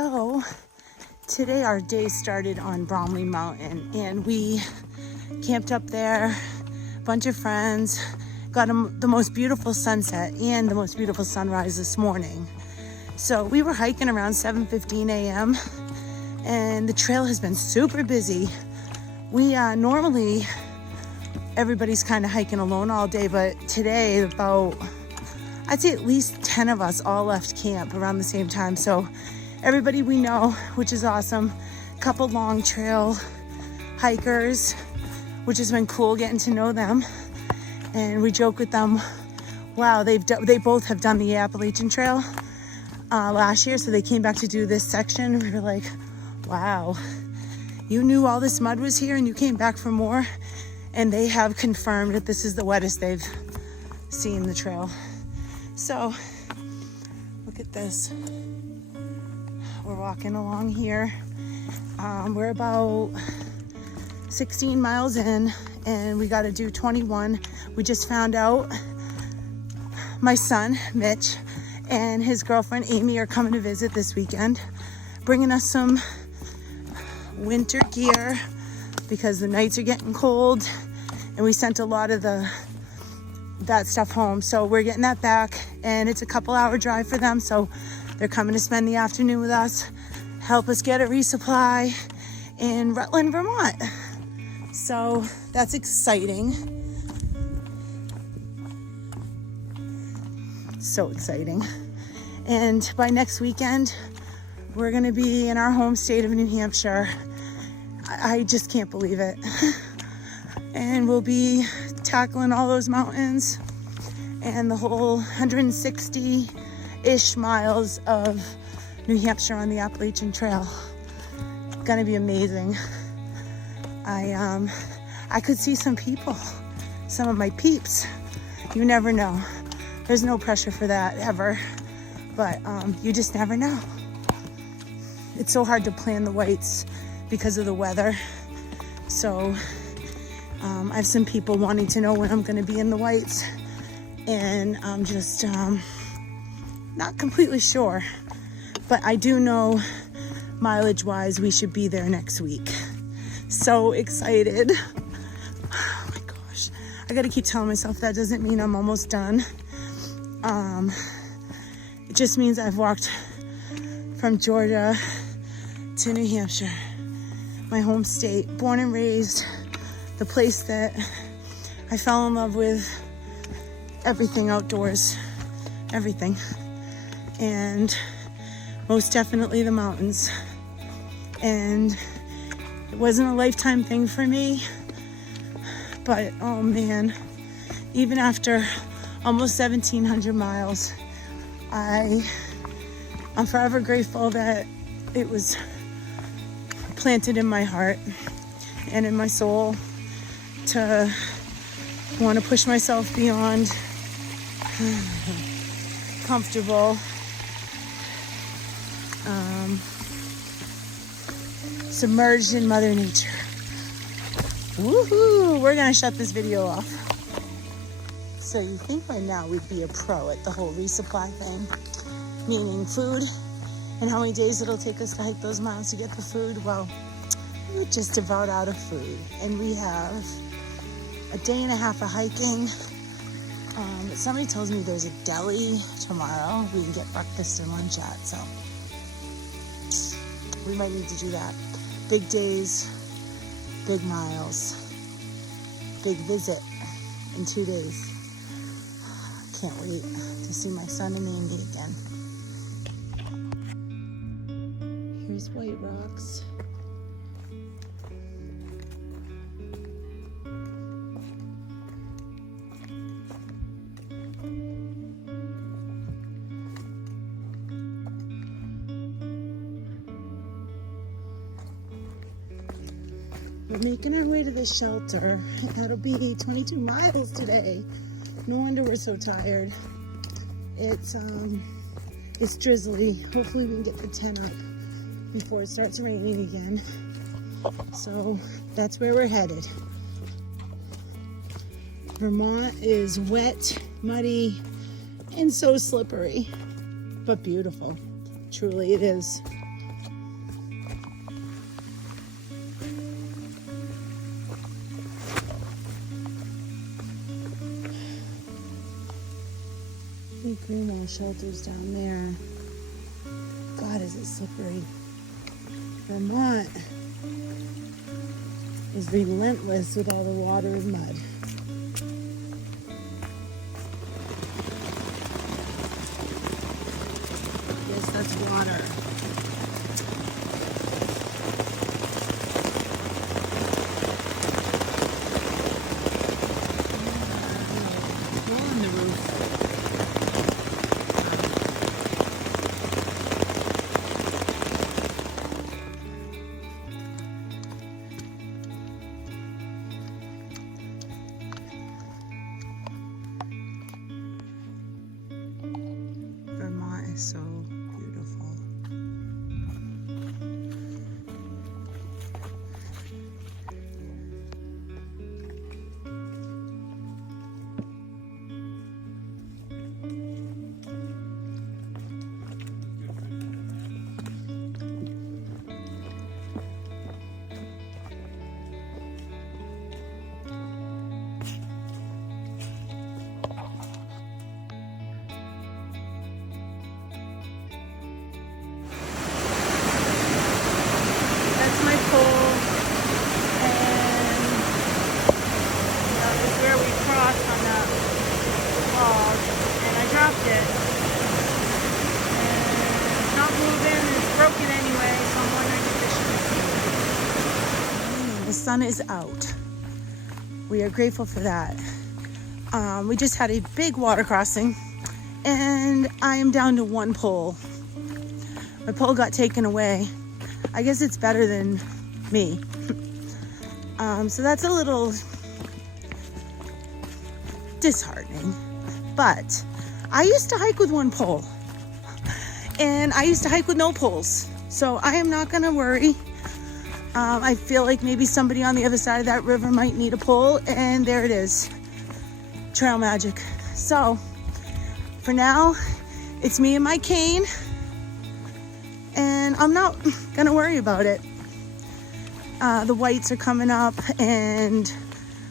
So today our day started on Bromley Mountain and we camped up there, a bunch of friends, got the most beautiful sunset and the most beautiful sunrise this morning. So we were hiking around 7:15 a.m. and the trail has been super busy. We normally, everybody's kind of hiking alone all day, but today I'd say at least 10 of us all left camp around the same time. So everybody we know, which is awesome. Couple long trail hikers, which has been cool getting to know them. And we joke with them, wow, they both have done the Appalachian Trail last year, so they came back to do this section. We were like, wow, you knew all this mud was here and you came back for more. And they have confirmed that this is the wettest they've seen the trail. So look at this. We're walking along here. We're about 16 miles in and we got to do 21. We just found out my son, Mitch, and his girlfriend, Amy, are coming to visit this weekend, bringing us some winter gear because the nights are getting cold and we sent a lot of that stuff home. So we're getting that back and it's a couple-hour drive for them. So they're coming to spend the afternoon with us, help us get a resupply in Rutland, Vermont. So that's exciting. So exciting. And by next weekend, we're gonna be in our home state of New Hampshire. I just can't believe it. And we'll be tackling all those mountains and the whole 160-ish miles of New Hampshire on the Appalachian Trail. Gonna be amazing. I could see some people, some of my peeps. You never know. There's no pressure for that ever, but you just never know. It's so hard to plan the whites because of the weather. So I have some people wanting to know when I'm gonna be in the whites, and I'm just not completely sure, but I do know mileage wise we should be there next week. So excited. Oh my gosh, I gotta keep telling myself that doesn't mean I'm almost done. It just means I've walked from Georgia to New Hampshire, my home state, born and raised, the place that I fell in love with, everything outdoors, everything. And most definitely the mountains. And it wasn't a lifetime thing for me, but oh man, even after almost 1,700 miles, I'm forever grateful that it was planted in my heart and in my soul to want to push myself beyond comfortable. Submerged in Mother Nature. Woohoo! We're gonna shut this video off. So you think by now we'd be a pro at the whole resupply thing, meaning food and how many days it'll take us to hike those miles to get the food? Well, we're just about out of food and we have a day and a half of hiking. Somebody tells me there's a deli tomorrow we can get breakfast and lunch at, so we might need to do that. Big days, big miles, big visit in 2 days. Can't wait to see my son and Amy again. Here's White Rocks. We're making our way to the shelter. That'll be 22 miles today. No wonder we're so tired. It's drizzly. Hopefully we can get the tent up before it starts raining again. So that's where we're headed. Vermont is wet, muddy, and so slippery, but beautiful. Truly it is. shelters down there. God, is it slippery. Vermont is relentless with all the water and mud. Yes, that's water. Hole in the roof. Vermont is so beautiful. That's my pole, and that was where we crossed on that log, and I dropped it. And it's not moving, it's broken anyway, so I'm wondering if the sun is out. We are grateful for that. We just had a big water crossing, and I am down to one pole. My pole got taken away. I guess it's better than me. So that's a little disheartening. But I used to hike with one pole, and I used to hike with no poles. So I am not gonna worry. I feel like maybe somebody on the other side of that river might need a pole, and there it is. Trail magic. So for now, it's me and my cane, and I'm not gonna worry about it. The whites are coming up, and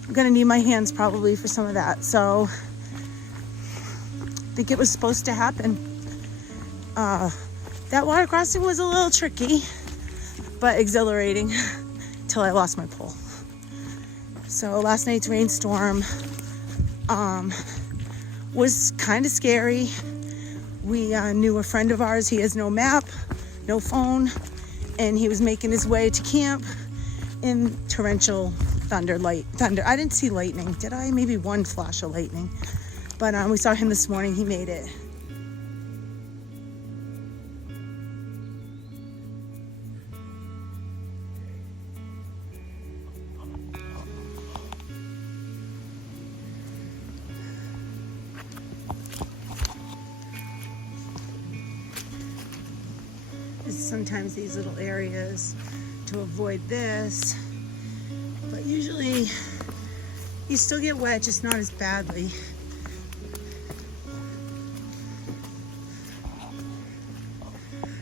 I'm gonna need my hands probably for some of that. So I think it was supposed to happen. That water crossing was a little tricky, but exhilarating till I lost my pole. So last night's rainstorm was kind of scary. We knew a friend of ours. He has no map, no phone, and he was making his way to camp in torrential thunder. I didn't see lightning, did I? Maybe one flash of lightning, but we saw him this morning. He made it. Sometimes these little areas to avoid this, but usually you still get wet, just not as badly.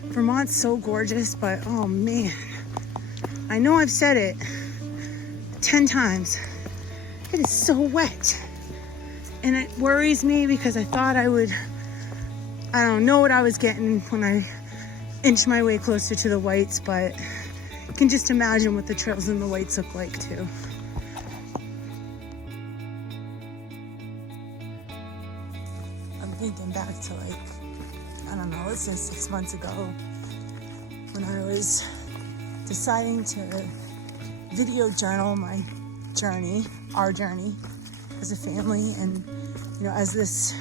Vermont's so gorgeous, but oh man, I know I've said it 10 times. It is so wet, and it worries me because I thought I don't know what I was getting when I inched my way closer to the whites, but you can just imagine what the trails in the whites look like too. I'm thinking back to I don't know, let's say 6 months ago when I was deciding to video journal my journey, our journey as a family. And as this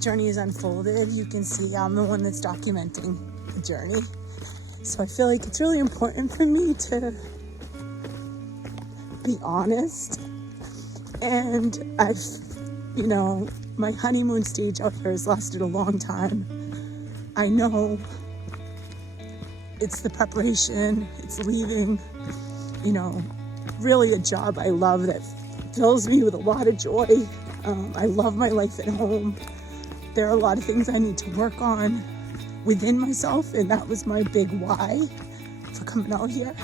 journey is unfolded, you can see I'm the one that's documenting the journey. So I feel like it's really important for me to be honest. And my honeymoon stage out here has lasted a long time. I know it's the preparation, it's leaving, really a job I love that fills me with a lot of joy. I love my life at home. There are a lot of things I need to work on within myself, and that was my big why for coming out here.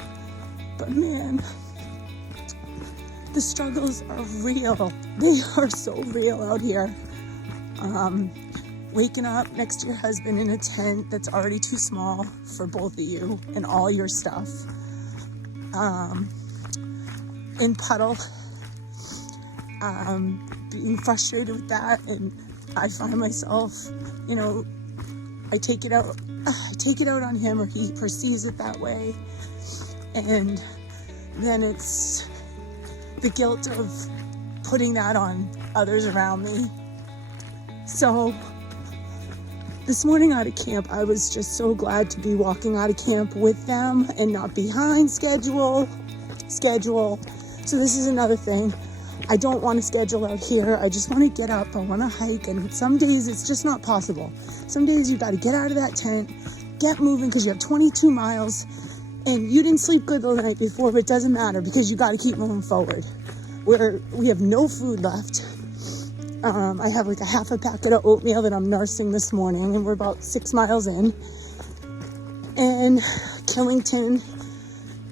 But man, the struggles are real. They are so real out here. waking up next to your husband in a tent that's already too small for both of you and all your stuff, in puddle, being frustrated with that. And I find myself, you know, I take it out on him, or he perceives it that way, and then it's the guilt of putting that on others around me. So this morning out of camp, I was just so glad to be walking out of camp with them and not behind schedule. So this is another thing. I don't want to schedule out here. I just want to get up. I want to hike. And some days it's just not possible. Some days you got to get out of that tent, get moving, because you have 22 miles and you didn't sleep good the night before, but it doesn't matter because you got to keep moving forward. We have no food left. I have like a half a packet of oatmeal that I'm nursing this morning, and we're about 6 miles in. And Killington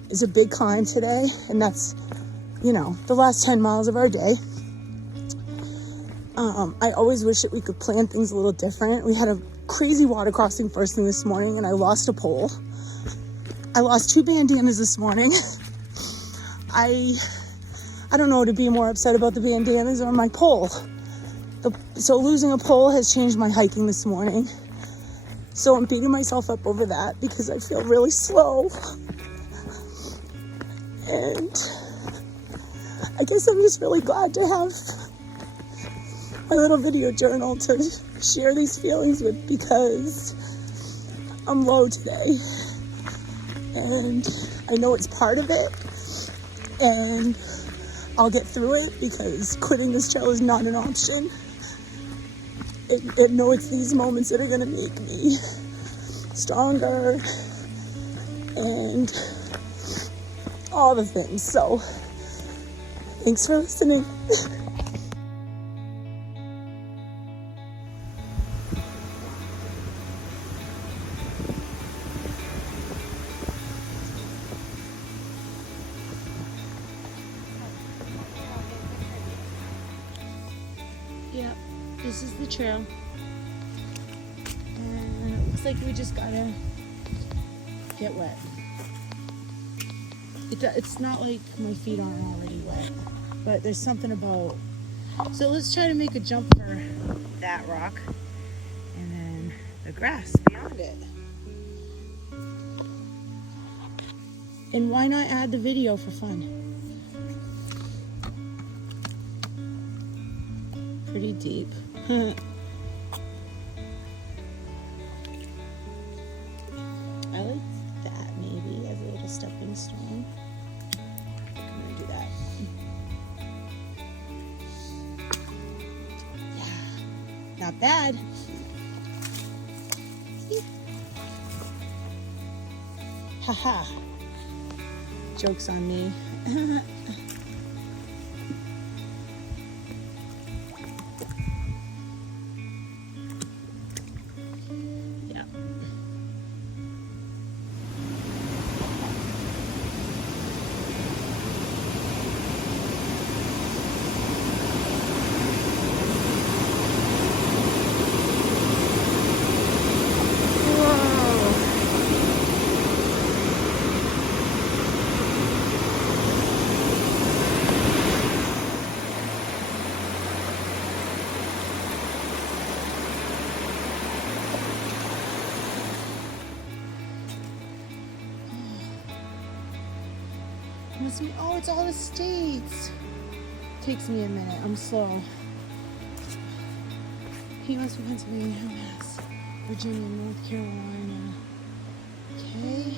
is a big climb today, and that's, you know, the last 10 miles of our day. I always wish that we could plan things a little different. We had a crazy water crossing first thing this morning, and I lost a pole. I lost 2 bandanas this morning. I don't know to be more upset about the bandanas or my pole. So losing a pole has changed my hiking this morning. So I'm beating myself up over that because I feel really slow. And I guess I'm just really glad to have my little video journal to share these feelings with, because I'm low today. And I know it's part of it. And I'll get through it, because quitting this trail is not an option. I know it's these moments that are going to make me stronger and all the things. So thanks for listening. Yep, this is the trail, and it looks like we just gotta get wet. It's not like my feet aren't already wet, but there's something about, so let's try to make a jump for that rock and then the grass beyond it. And why not add the video for fun? Pretty deep. I like that maybe as a little stepping stone. I'm gonna do that. Yeah, not bad. Haha. Joke's on me. Must be, oh, it's all the states. Takes me a minute. I'm slow. He must be Pennsylvania, Mass, Virginia, North Carolina. Okay.